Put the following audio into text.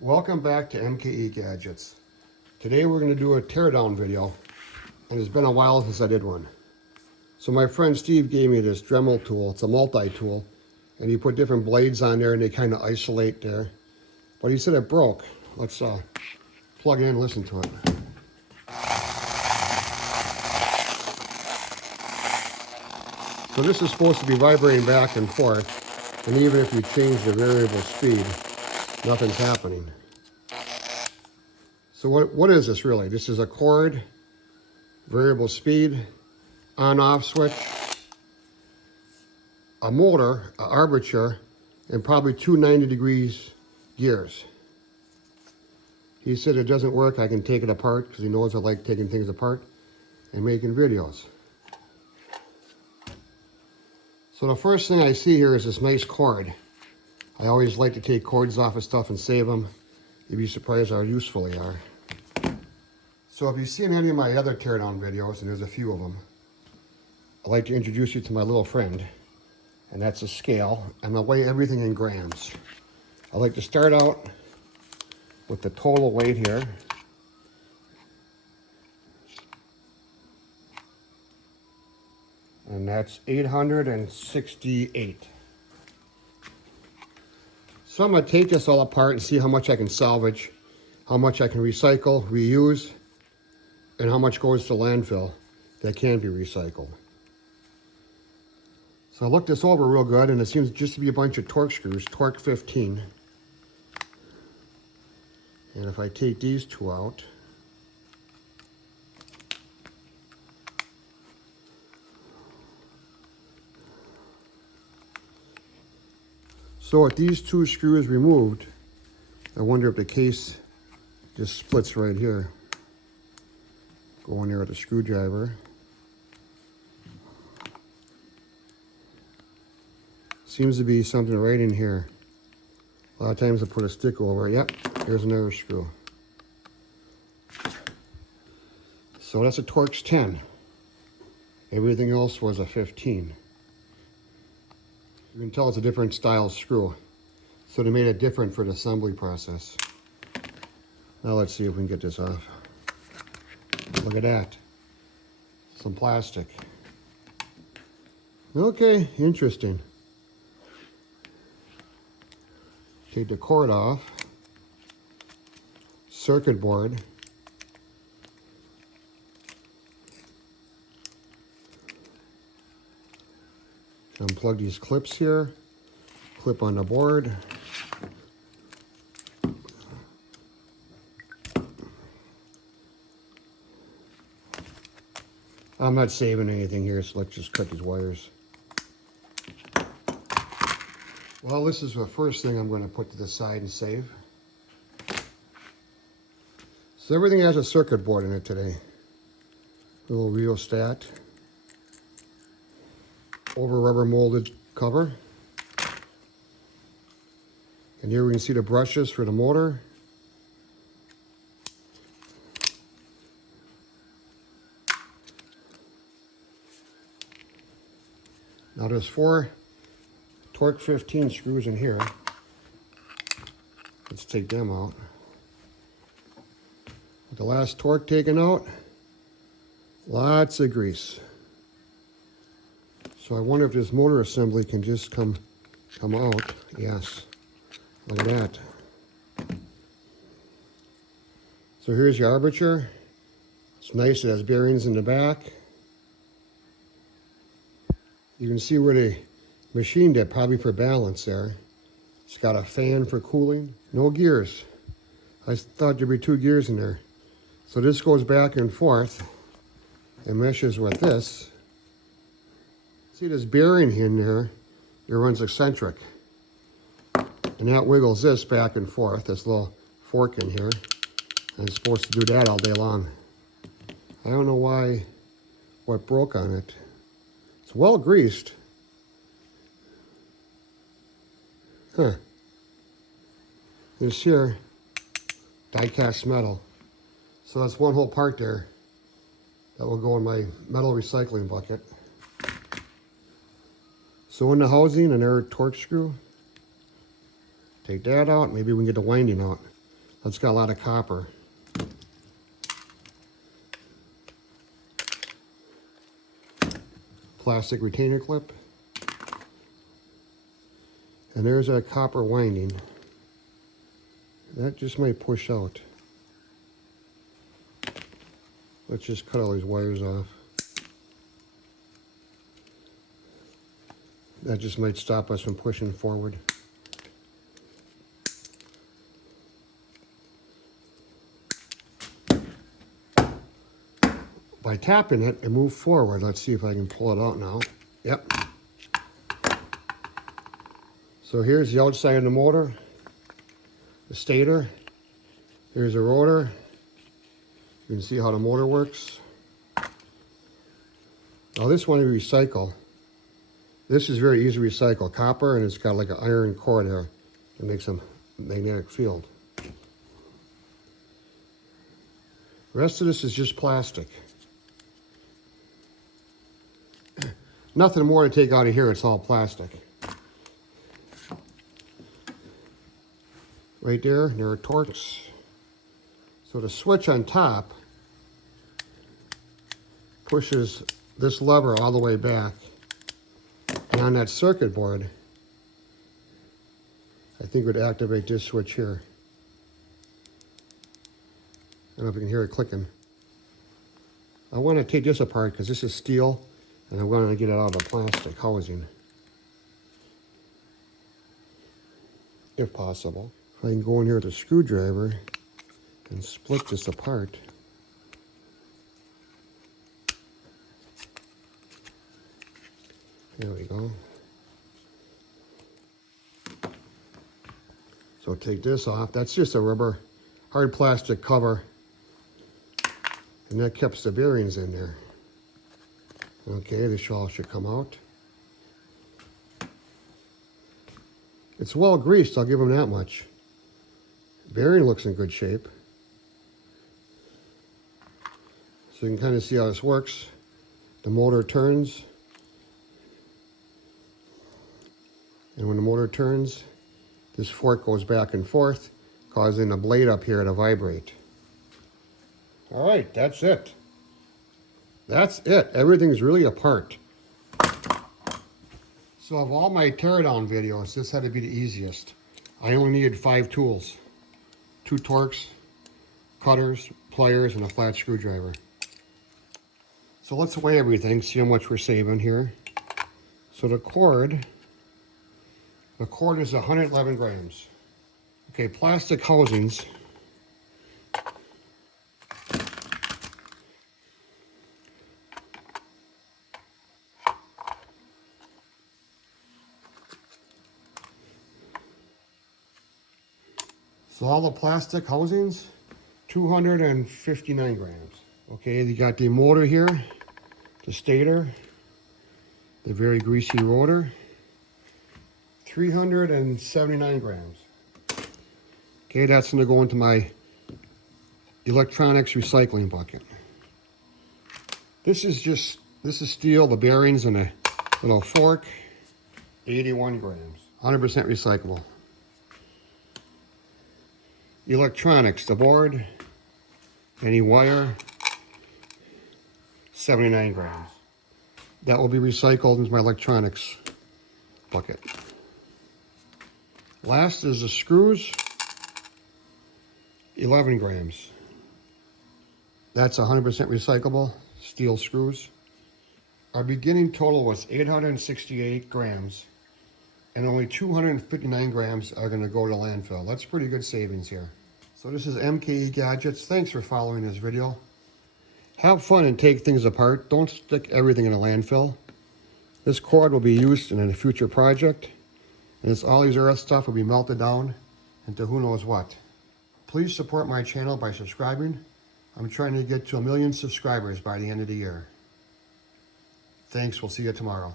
Welcome back to MKE Gadgets. Today we're going to do a teardown video, and it's been a while since I did one. So my friend Steve gave me this Dremel tool. It's a multi-tool, and you put different blades on there and they kind of isolate there. But he said it broke. Let's plug it in and listen to it. So this is supposed to be vibrating back and forth, and even if you change the variable speed, nothing's happening. So what is this really? This is a cord, variable speed, on-off switch, a motor, an armature, and probably two 90 degrees gears. He said it doesn't work. I can take it apart because he knows I like taking things apart and making videos. So the first thing I see here is this nice cord. I always like to take cords off of stuff and save them. You'd be surprised how useful they are. So if you've seen any of my other teardown videos, and there's a few of them, I'd like to introduce you to my little friend, and that's a scale. I'm gonna weigh everything in grams. I like to start out with the total weight here. And that's 868. So I'm going to take this all apart and see how much I can salvage, how much I can recycle, reuse, and how much goes to landfill that can be recycled. So I looked this over real good, and it seems just to be a bunch of torque screws, torque 15. And if I take these two out, so with these two screws removed, I wonder if the case just splits right here. Go in there with a screwdriver. Seems to be something right in here. A lot of times I put a stick over it. Yep, here's another screw. So that's a Torx 10. Everything else was a 15. You can tell it's a different style screw. So they made it different for the assembly process. Now let's see if we can get this off. Look at that. Some plastic. Okay, interesting. Take the cord off. Circuit board. Unplug these clips here. Clip on the board. I'm not saving anything here, so let's just cut these wires. Well, this is the first thing I'm going to put to the side and save. So everything has a circuit board in it today. A little rheostat. Over rubber molded cover. And here we can see the brushes for the motor. Now there's 4 Torque 15 screws in here. Let's take them out. With the last torque taken out, lots of grease. So I wonder if this motor assembly can just come out. Yes, look at that. So here's your armature. It's nice, it has bearings in the back. You can see where they machined it, probably for balance there. It's got a fan for cooling. No gears. I thought there'd be 2 gears in there. So this goes back and forth and meshes with this. See this bearing in there? It runs eccentric. And that wiggles this back and forth, this little fork in here. And it's supposed to do that all day long. I don't know what broke on it. It's well greased. Huh. This here, die-cast metal. So that's one whole part there that will go in my metal recycling bucket. So in the housing, another torque screw. Take that out, maybe we can get the winding out. That's got a lot of copper. Plastic retainer clip. And there's a copper winding. That just might push out. Let's just cut all these wires off. That just might stop us from pushing forward. By tapping it and move forward, let's see if I can pull it out now. Yep. So here's the outside of the motor, the stator. Here's the rotor. You can see how the motor works. Now this one we recycle. This is very easy to recycle. Copper, and it's got like an iron core there. It makes a magnetic field. The rest of this is just plastic. Nothing more to take out of here, it's all plastic. Right there are torques. So the switch on top pushes this lever all the way back. And on that circuit board, I think it would activate this switch here. I don't know if you can hear it clicking. I want to take this apart because this is steel, and I want to get it out of the plastic housing, if possible. If I can go in here with a screwdriver and split this apart. There we go. So take this off. That's just a rubber, hard plastic cover. And that keeps the bearings in there. Okay, this all should come out. It's well greased, I'll give them that much. Bearing looks in good shape. So you can kind of see how this works. The motor turns. And when the motor turns, this fork goes back and forth, causing the blade up here to vibrate. All right, that's it. That's it. Everything's really apart. So of all my teardown videos, this had to be the easiest. I only needed 5 tools. 2 torques, cutters, pliers, and a flat screwdriver. So let's weigh everything, see how much we're saving here. So the cord is 111 grams. Okay, plastic housings. So all the plastic housings, 259 grams. Okay, you got the motor here, the stator, the very greasy rotor, 379 grams. Okay, that's gonna go into my electronics recycling bucket. This is steel, the bearings and a little fork, 81 grams, 100% recyclable. Electronics, the board, any wire, 79 grams. That will be recycled into my electronics bucket. Last is the screws, 11 grams. That's 100% recyclable, steel screws. Our beginning total was 868 grams, and only 259 grams are gonna go to landfill. That's pretty good savings here. So this is Mkegadgets. Thanks for following this video. Have fun and take things apart. Don't stick everything in a landfill. This cord will be used in a future project, and all these earth stuff will be melted down into who knows what. Please support my channel by subscribing. I'm trying to get to 1 million subscribers by the end of the year. Thanks, we'll see you tomorrow.